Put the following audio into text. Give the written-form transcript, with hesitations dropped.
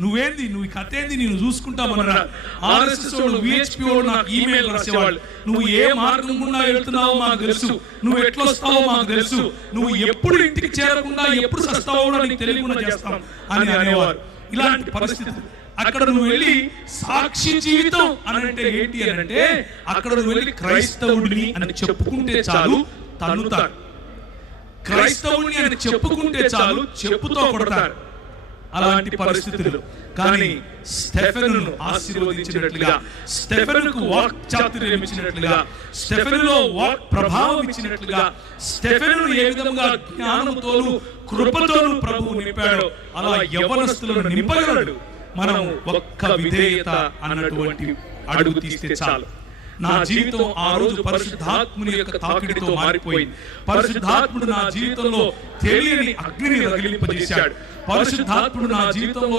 నువ్వేంది, నువ్వు ఈ కథ ఏంది, నేను చూసుకుంటామన్నారు. RSS వాళ్ళు, VHP వాళ్ళు నాకు ఈమెయిల్ రాసేవాళ్ళు, నువ్వు ఏ మార్గం గుండా వెళ్తున్నావో మాకు తెలుసు, నువ్వు ఎట్లా వస్తావో మాకు తెలుసు, నువ్వు ఎప్పుడు ఇంటికి చేరకుండా ఎప్పుడు సస్తావో నీకు తెలియకుండా చేస్తాం అని అనేవారు. ఇలాంటి పరిస్థితులు. అక్కడ నువ్వు వెళ్ళి సాక్షి జీవితం అని అంటే ఏంటి అని అంటే, అక్కడ నువ్వు వెళ్ళి క్రైస్తవుడిని అని చెప్పుకుంటే చాలు తన్నుతారు. క్రైస్తవుడిని అని చెప్పుకుంటే చాలు చెప్పుతో కొడతారు. అలాంటి పరిస్థితులు. కానీ స్టెఫెనును ఆశీర్వదించినట్లుగా, స్టెఫెనుకు వాక్ చాతుర్యం ఇచ్చినట్లుగా, స్టెఫెనులో వాక్ ప్రభావం ఇచ్చినట్లుగా, స్టెఫెనును ఏ విధంగా జ్ఞానముతోను కృపతోను ప్రభువు నింపాడో అలా యవ్వనస్తులను నింపగలడు. మనం ఒక్క విధేయత అన్నటువంటి అడుగు తీస్తే చాలు. నా జీవితం ఆ రోజు పరిశుద్ధాత్ముని యొక్క తాకిడితో మారిపోయింది. పరిశుద్ధాత్ముడు నా జీవితంలో తెలియని అగ్నిని రగిలింపజేశాడు. పరిశుద్ధాత్ముడు నా జీవితంలో